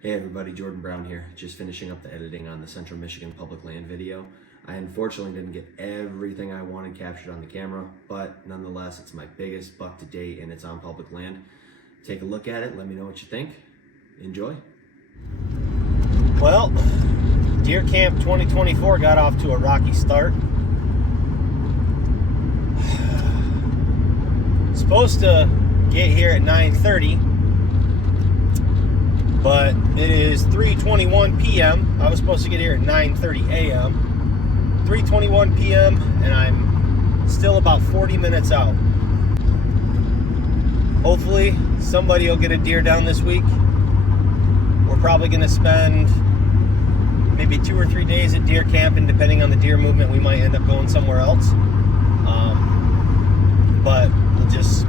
Hey everybody, Jordan Brown here, just finishing up the editing on the Central Michigan public land video. I unfortunately didn't get everything I wanted captured on the camera, but nonetheless, it's my biggest buck to date and it's on public land. Take a look at it, let me know what you think. Enjoy. Well, Deer Camp 2024 got off to a rocky start. Supposed to get here at 9:30. But it is 3:21 p.m. I was supposed to get here at 9:30 a.m. 3:21 p.m. and I'm still about 40 minutes out. Hopefully somebody will get a deer down this week. We're probably going to spend maybe 2 or 3 days at deer camp, and depending on the deer movement we might end up going somewhere else. But we'll just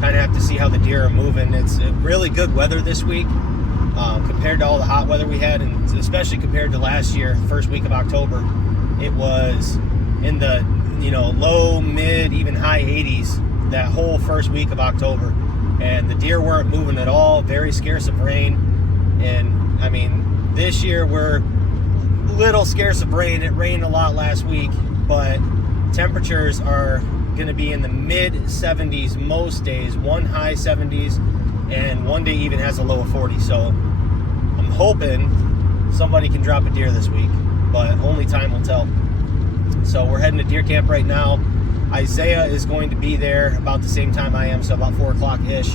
kind of have to see how the deer are moving. It's really good weather this week. Compared to all the hot weather we had, and especially compared to last year, first week of October, it was in the low, mid, even high 80s that whole first week of October, and the deer weren't moving at all. Very scarce of rain, and I mean this year we're a little scarce of rain. It rained a lot last week, but temperatures are going to be in the mid 70s most days, one high 70s, and one day even has a low of 40. So I'm hoping somebody can drop a deer this week, but only time will tell. So we're heading to deer camp right now. Isaiah is going to be there about the same time I am, so about 4 o'clock ish,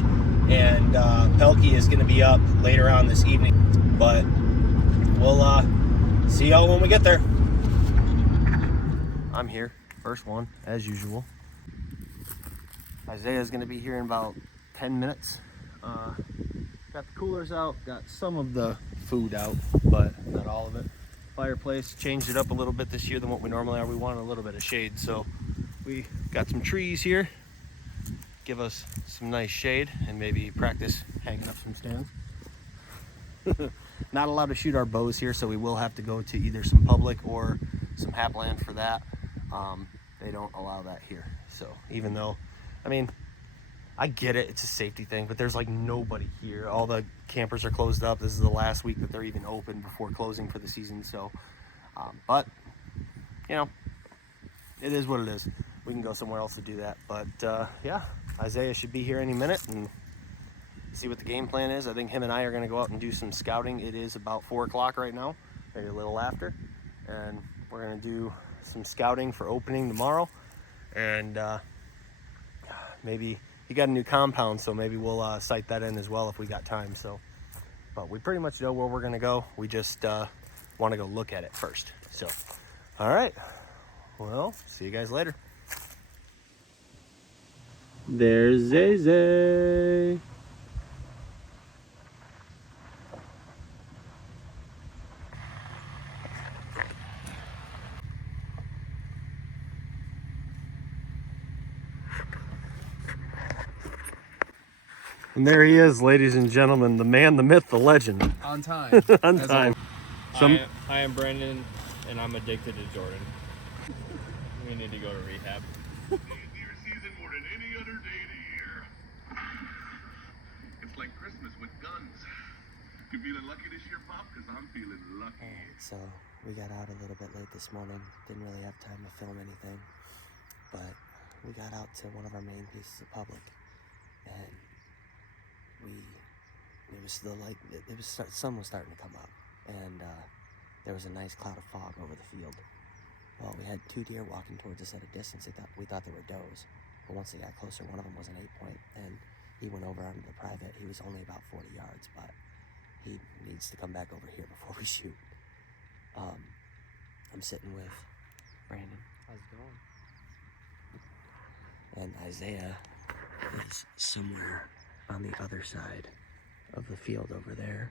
and Pelkey is going to be up later on this evening. But we'll see y'all when we get there. I'm here, first one as usual. Isaiah is going to be here in about 10 minutes. Got the coolers out, got some of the food out, but not all of it. Fireplace, changed it up a little bit this year than what we normally are. We wanted a little bit of shade, so we got some trees here, give us some nice shade, and maybe practice hanging up some stands. Not allowed to shoot our bows here, so we will have to go to either some public or some hap land for that. They don't allow that here, so even though, I mean, I get it, it's a safety thing, but there's like nobody here. All the campers are closed up. This is the last week that they're even open before closing for the season. So, but, it is what it is. We can go somewhere else to do that. But, yeah, Isaiah should be here any minute and see what the game plan is. I think him and I are going to go out and do some scouting. It is about 4 o'clock right now, maybe a little after. And we're going to do some scouting for opening tomorrow. And maybe... he got a new compound, so maybe we'll site that in as well if we got time. So, but we pretty much know where we're gonna go. We just want to go look at it first. So, all right. Well, see you guys later. There's Zay. And there he is, ladies and gentlemen, the man, the myth, the legend. On time. On time. I am Brandon, and I'm addicted to Jordan. We need to go to rehab. Deer season more than any other day of the year. It's like Christmas with guns. You feeling lucky this year, Pop? Because I'm feeling lucky. Alright, so we got out a little bit late this morning. Didn't really have time to film anything. But we got out to one of our main pieces of public. And sun was starting to come up, and there was a nice cloud of fog over the field. Well, we had 2 deer walking towards us at a distance. We thought they were does, but once they got closer, one of them was an 8-point, and he went over onto the private. He was only about 40 yards, but he needs to come back over here before we shoot. I'm sitting with Brandon. How's it going? And Isaiah is somewhere on the other side of the field over there.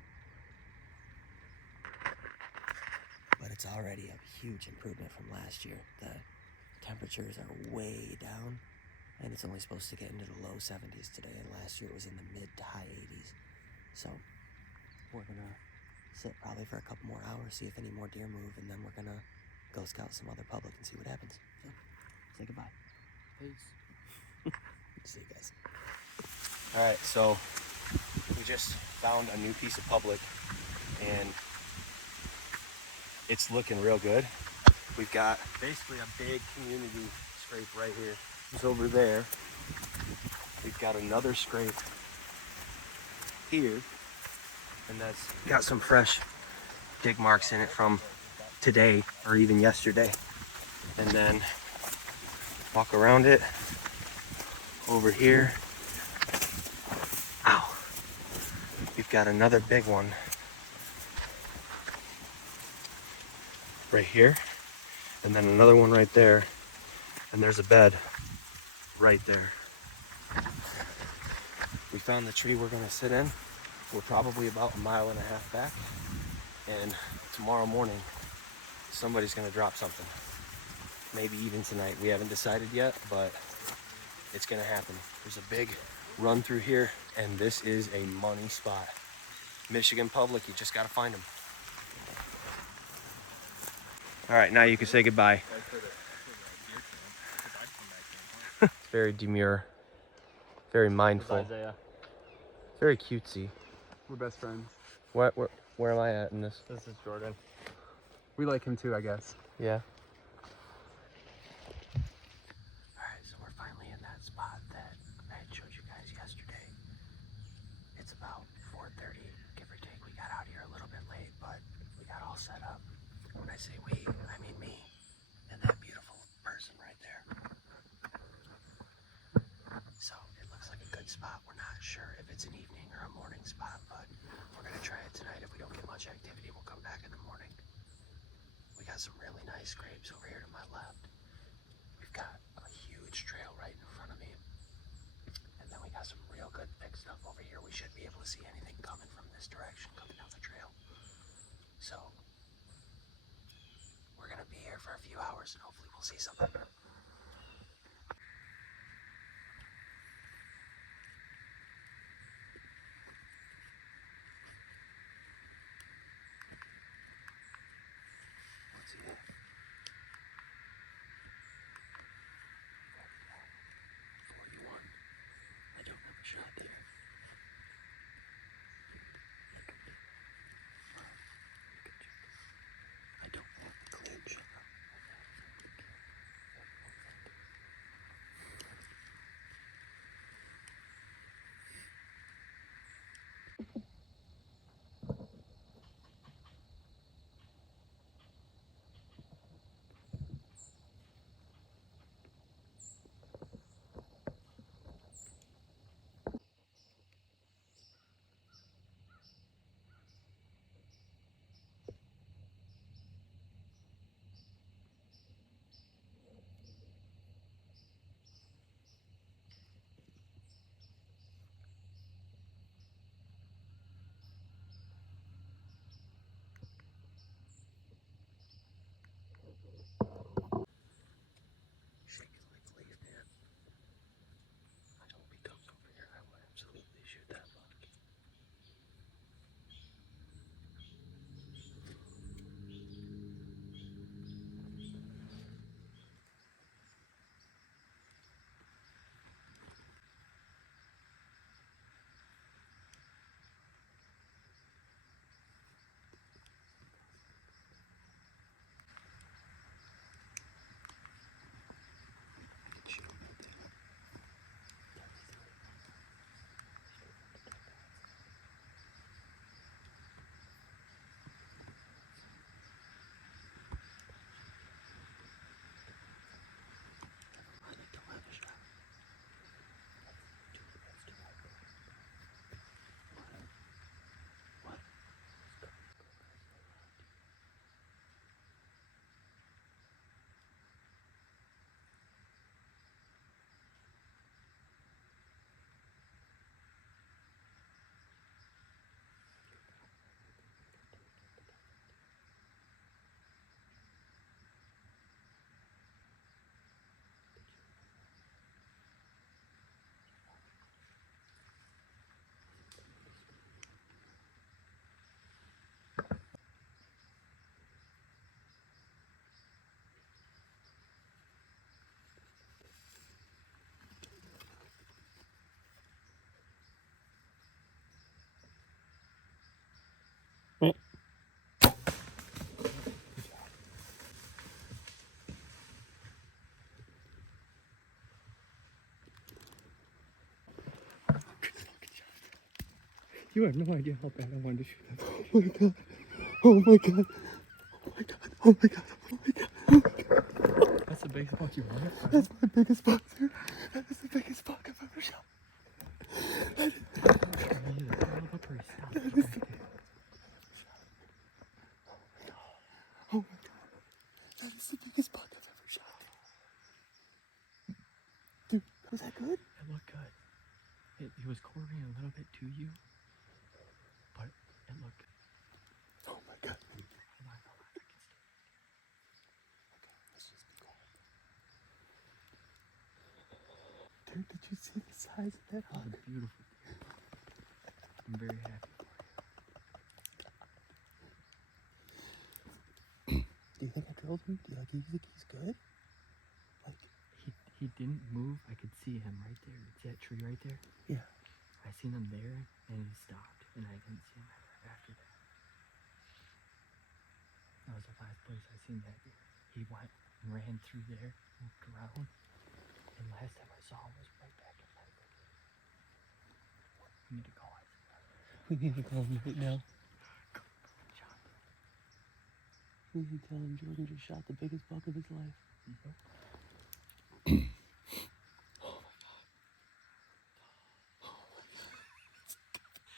But it's already a huge improvement from last year. The temperatures are way down, and it's only supposed to get into the low 70s today, and last year it was in the mid to high 80s. So we're gonna sit probably for a couple more hours, see if any more deer move, and then we're gonna go scout some other public and see what happens. So say goodbye. Peace. See you guys. All right, so we just found a new piece of public. and it's looking real good. We've got basically a big community scrape right here. It's over there. We've got another scrape here, and that's got some fresh dig marks in it from today or even yesterday. And then walk around it over here. Ow. We've got another big one right here, and then another one right there, and there's a bed right there. We found the tree we're gonna sit in. We're probably about 1.5 miles back, and tomorrow morning somebody's gonna drop something. Maybe even tonight. We haven't decided yet, but it's gonna happen. There's a big run through here, and this is a money spot. Michigan Public, you just gotta find them. All right, now you can say goodbye. It's very demure, very mindful, Isaiah. very cutesy. We're best friends. Where am I at in this? This is Jordan. We like him too, I guess. Yeah. Alright, so we're finally in that spot that I had showed you guys yesterday. It's about 4:30, give or take. We got out here a little bit late, but we got all set up. When I say we, I mean me and that beautiful person right there. So it looks like a good spot. We're not sure if it's an evening or a morning spot, but we're gonna try it tonight. If we don't get much activity, we'll come back in the morning. We got some really nice scrapes over here to my left. We've got a huge trail right in front of me. And then we got some real good thick stuff over here. We should be able to see anything coming from this direction, coming down the trail. So we're gonna be here for a few hours and hopefully we'll see something. Let's see that. 41. I don't have a shot there. I don't have a clean shot. You have no idea how bad I wanted to shoot that. Oh my god. Oh my god. Oh my god. Oh my god. Oh my god. Oh my god. That's the biggest buck you want? That's my biggest buck, dude. That is the biggest buck I've ever shot. That is the Oh my god. That is the biggest buck I've ever shot. Dude, was that good? It looked good. He was quartering a little bit to you, but it looked good. Oh my god. Hold on, I can still. Let's just be quiet. Dude, did you see the size of that It was hawk? a beautiful deer. I'm very happy for you. Do you think I drilled him? Do you think he's good? Like, He didn't move. I could see him right there. See that tree right there? yeah. I seen him there, and he stopped, and I didn't see him after that. That was the last place I seen that deer. He went and ran through there, looked around, and last time I saw him was right back in that thicket. We need to call it. We need to call him right now. John. We need to tell him Jordan just shot the biggest buck of his life.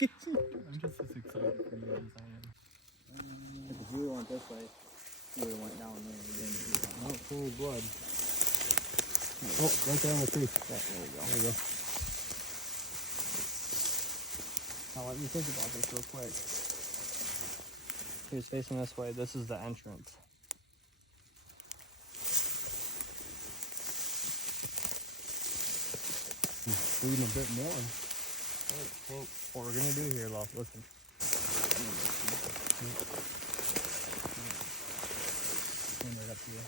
I'm just as excited for you as I am. If you went this way, you would have went down there. Oh, full of blood. Oh, right there on the tree. There you go. There you go. Now let me think about this real quick. He was facing this way. This is the entrance. Bleeding a bit more. What we're gonna do here, love, listen. Stand right up to you.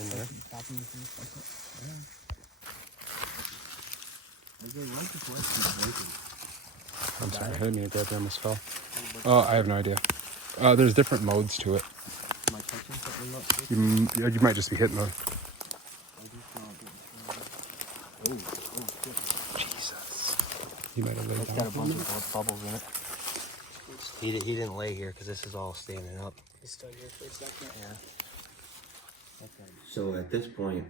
In there. Stop him just in a second. I'm sorry, I didn't mean to grab you, I almost fell. Oh, I have no idea. There's different modes to it. Am I touching something? You might just be hitting the... Jesus. You might have laid It's got down. a bunch of bubbles in it. He didn't lay here because this is all standing up. He stood here for a second. Yeah. So at this point,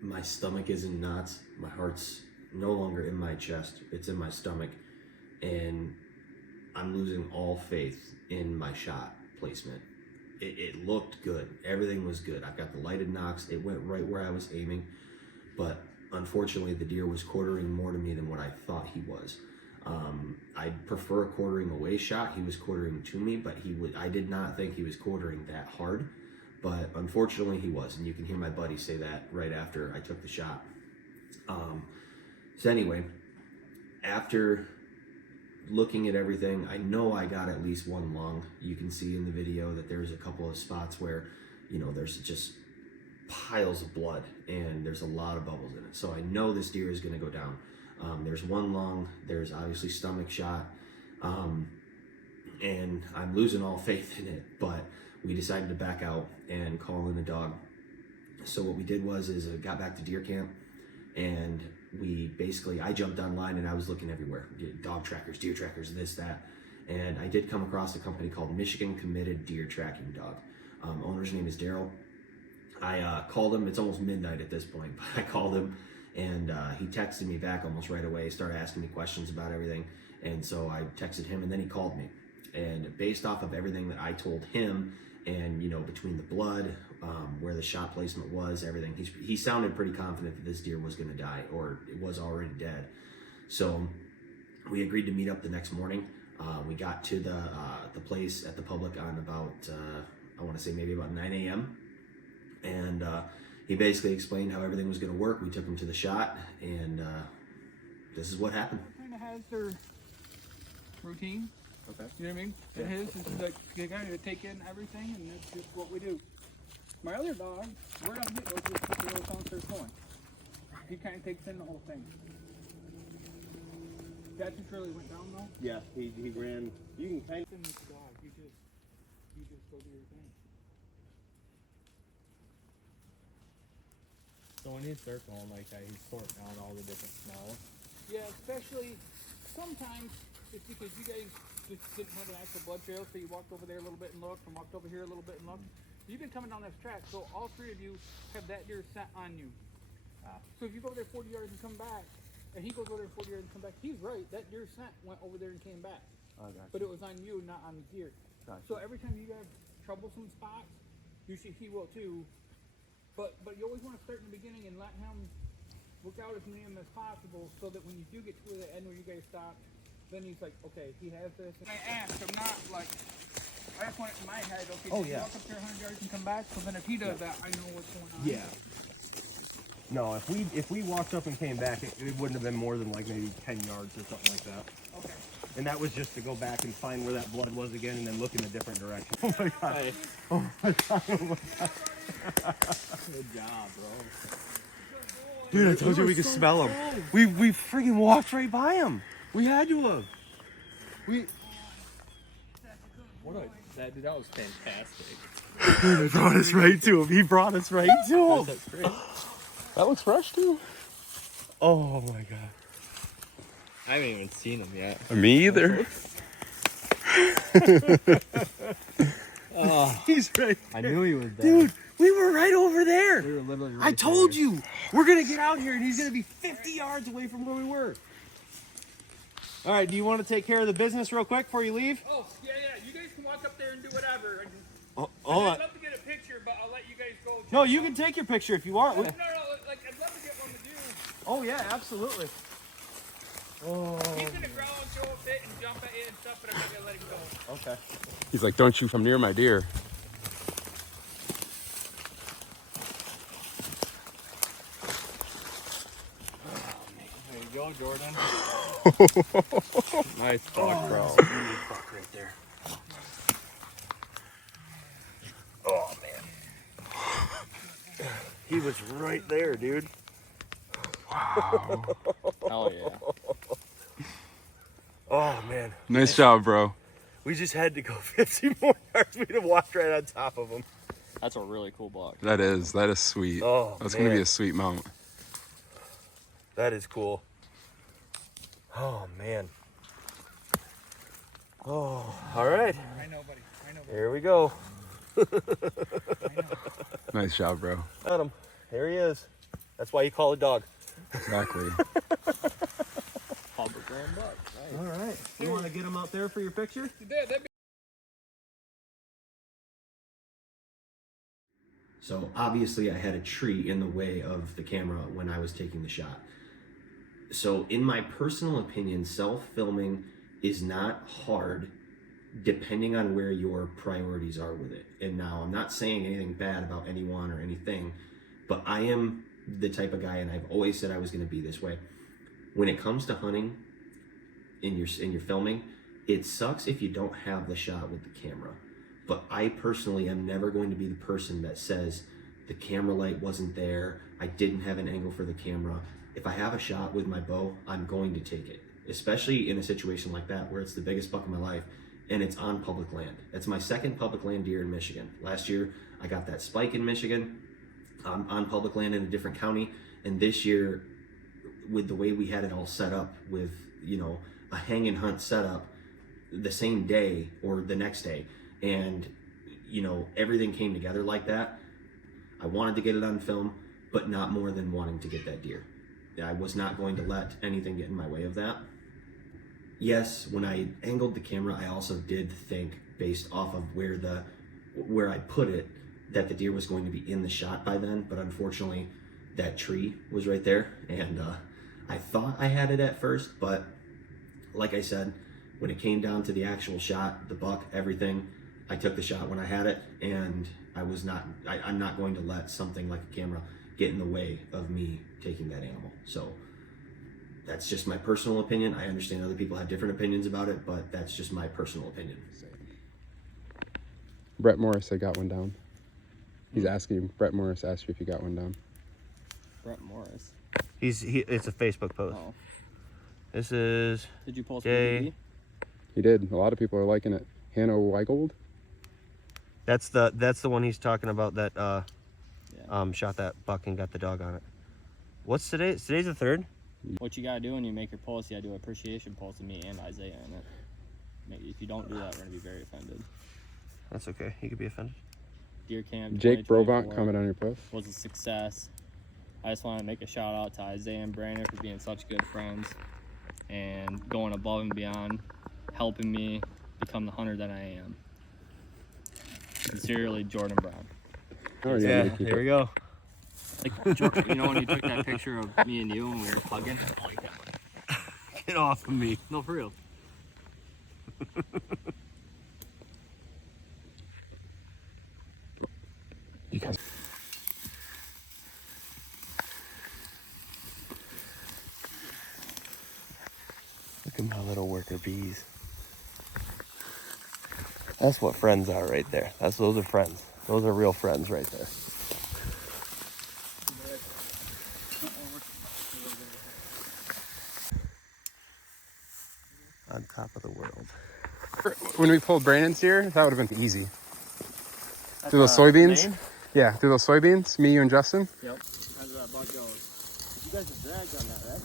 my stomach is in knots. My heart's no longer in my chest. It's in my stomach. And I'm losing all faith in my shot placement. It looked good. Everything was good. I've got the lighted nocks. It went right where I was aiming. But unfortunately, the deer was quartering more to me than what I thought he was. I'd prefer a quartering away shot. He was quartering to me, but I did not think he was quartering that hard. But unfortunately, he was. And you can hear my buddy say that right after I took the shot. So anyway, after looking at everything, I know I got at least one lung. You can see in the video that there's a couple of spots where, there's just piles of blood and there's a lot of bubbles in it. So I know this deer is going to go down. There's one lung, there's obviously stomach shot, and I'm losing all faith in it, but we decided to back out and call in a dog. So what we did was I got back to deer camp, and I jumped online and I was looking everywhere. Dog trackers, deer trackers, this, that. And I did come across a company called Michigan Committed Deer Tracking Dog. Owner's name is Daryl. I called him, it's almost midnight at this point, but I called him and he texted me back almost right away, started asking me questions about everything. And so I texted him and then he called me. And based off of everything that I told him and, between the blood, where the shot placement was, everything, he sounded pretty confident that this deer was gonna die or it was already dead. So we agreed to meet up the next morning. We got to the place at the Public on about, I wanna say maybe about 9 a.m. And he basically explained how everything was going to work. We took him to the shot, and this is what happened. Kind of has their routine. Okay. You know what I mean? Yeah. His is like they kind of take in everything, and that's just what we do. My other dog, we're not getting those just put the little downstairs going. He kind of takes in the whole thing. That just really went down though. Yeah, he ran. You can kind In this dog, you just go do your thing. So when he's circling like that, he's sorting out all the different smells. Yeah, especially sometimes it's because you guys just didn't have an actual blood trail, so you walked over there a little bit and looked, and walked over here a little bit and looked. You've been coming down this track, so all three of you have that deer scent on you. So if you go there 40 yards and come back, and he goes over there 40 yards and come back, he's right. That deer scent went over there and came back. But it was on you, not on the deer. So every time you have troublesome spots, usually he will too. But you always want to start in the beginning and let him work out as many of them as possible, so that when you do get to the end where you guys stop, then he's like, okay, he has this. And I ask, I'm not like, I just want it in my head, okay, walk up there 100 yards and come back, so then if he does that, I know what's going on. Yeah. No, if we walked up and came back, it wouldn't have been more than like maybe 10 yards or something like that. Okay. And that was just to go back and find where that blood was again and then look in a different direction. Oh my god. Oh my god. Oh my god. Good job, bro. Dude, I told you we could smell him. We freaking walked right by him. We had to have. That was fantastic. Dude, he brought us right to him. He brought us right to him. That's great. That looks fresh too. Oh my god. I haven't even seen him yet. Me either. He's right. I knew he was there. Dude, we were right over there. We were literally right I told there. you. We're going to get out here and he's going to be 50 yards away from where we were. All right, do you want to take care of the business real quick before you leave? Oh, yeah. You guys can walk up there and do whatever. Hold I'd on. love to get a picture, but I'll let you guys go. No, you can take your picture if you want. No, like, I'd love to get one with you. Oh yeah, absolutely. Oh. He's gonna growl and show a fit and jump at it and stuff, but I'm not gonna let him go. Okay. He's like, don't you come near my deer. There you go, Jordan. Nice buck, bro. Fuck right there. Oh man. He was right there, dude. Hell yeah. Oh man. Nice job, bro. We just had to go 50 more yards. We'd have walked right on top of him. That's a really cool buck. That is sweet. Oh, That's man. going to be a sweet mount. That is cool. Oh man. Oh, all right. I know, buddy. I know. Here we go. Nice job, bro. Got him. Here he is. That's why you call a dog. Exactly. Public land buck. Nice. All right. You want to get him out there for your picture? That'd be So obviously I had a tree in the way of the camera when I was taking the shot. So in my personal opinion, self-filming is not hard depending on where your priorities are with it. And now I'm not saying anything bad about anyone or anything, but I am the type of guy, and I've always said I was going to be this way. When it comes to hunting in your filming, it sucks if you don't have the shot with the camera. But I personally am never going to be the person that says the camera light wasn't there, I didn't have an angle for the camera. If I have a shot with my bow, I'm going to take it. Especially in a situation like that where it's the biggest buck of my life and it's on public land. It's my second public land deer in Michigan. Last year, I got that spike in Michigan on public land in a different county. And this year, with the way we had it all set up with, a hang and hunt setup the same day or the next day, and everything came together like that. I wanted to get it on film, but not more than wanting to get that deer. I was not going to let anything get in my way of that. Yes, when I angled the camera, I also did think, based off of where I put it, that the deer was going to be in the shot by then, but unfortunately that tree was right there, and I thought I had it at first, but like I said, when it came down to the actual shot, the buck, everything, I took the shot when I had it, and I'm not going to let something like a camera get in the way of me taking that animal. So that's just my personal opinion. I understand other people have different opinions about it, but that's just my personal opinion. Brett Morris, I got one down. He's asking, Brett Morris asked you if you got one down. Brett Morris. It's a Facebook post. Oh. This is Did you post Jay. it? He did. A lot of people are liking it. Hannah Weigold. That's the one he's talking about that shot that buck and got the dog on it. What's today? Today's the 3rd? What you gotta do when you make your post, you gotta do an appreciation post of me and Isaiah in it. If you don't do that, we're gonna be very offended. That's okay. You could be offended. Deer camp Jake Brovant 2024 comment on your post. was a success. I just want to make a shout out to Isaiah and Brandon for being such good friends and going above and beyond, helping me become the hunter that I am. Sincerely, Jordan Brown. Oh, yeah. Keep it. we go. Like, Jordan, you know when you took that picture of me and you when we were hugging? Get off of me. No, for real. You guys. Look at my little worker bees. That's what friends are right there. Those are friends. Those are real friends right there. On top of the world. When we pulled Brandon's deer, that would have been easy. Through those soybeans? Maine? Yeah, through those soybeans, me, you, and Justin. Yep. How does that buck goes? You guys have dragged on that, right?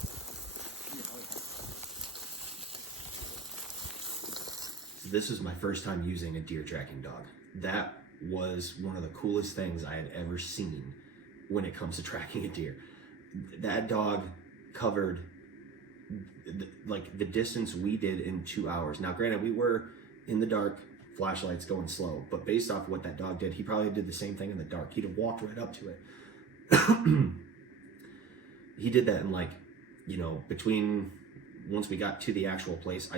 This is my first time using a deer tracking dog. That was one of the coolest things I had ever seen when it comes to tracking a deer. That dog covered like the distance we did in 2 hours. Now, granted, we were in the dark, flashlights going slow, but based off what that dog did, he probably did the same thing in the dark. He'd have walked right up to it. He did that in like, you know, between once we got to the actual place,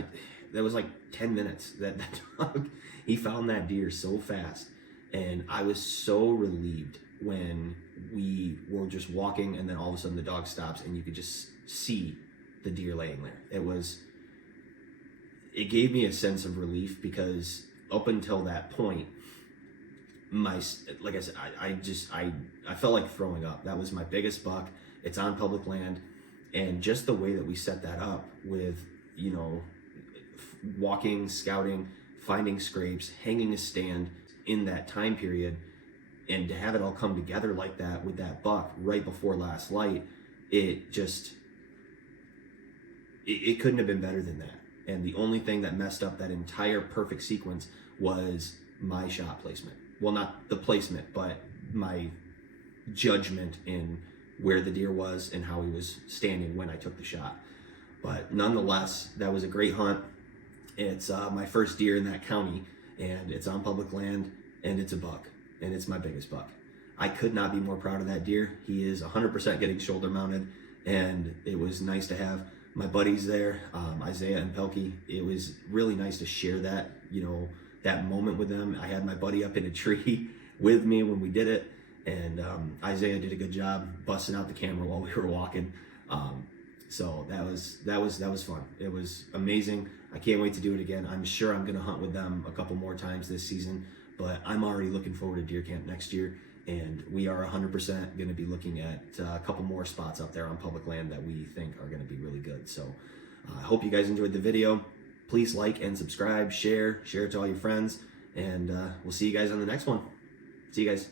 that was like 10 minutes that dog, he found that deer so fast. And I was so relieved when we were just walking and then all of a sudden the dog stops and you could just see the deer laying there. It gave me a sense of relief because up until that point, like I said, I felt like throwing up. That was my biggest buck. It's on public land. And just the way that we set that up with, you know, walking, scouting, finding scrapes, hanging a stand in that time period, and to have it all come together like that with that buck right before last light, it couldn't have been better than that. And the only thing that messed up that entire perfect sequence was my shot placement. Well, not the placement, but my judgment in where the deer was and how he was standing when I took the shot. But nonetheless, that was a great hunt. It's my first deer in that county, and it's on public land, and it's a buck, and it's my biggest buck. I could not be more proud of that deer. He is 100% getting shoulder mounted, and it was nice to have my buddies there, Isaiah and Pelkey. It was really nice to share that, you know, that moment with them. I had my buddy up in a tree with me when we did it, and Isaiah did a good job busting out the camera while we were walking. So that was fun. It was amazing. I can't wait to do it again. I'm sure I'm gonna hunt with them a couple more times this season, but I'm already looking forward to deer camp next year. And we are 100% gonna be looking at a couple more spots up there on public land that we think are gonna be really good. So I hope you guys enjoyed the video. Please like and subscribe, share it to all your friends, and we'll see you guys on the next one. See you guys.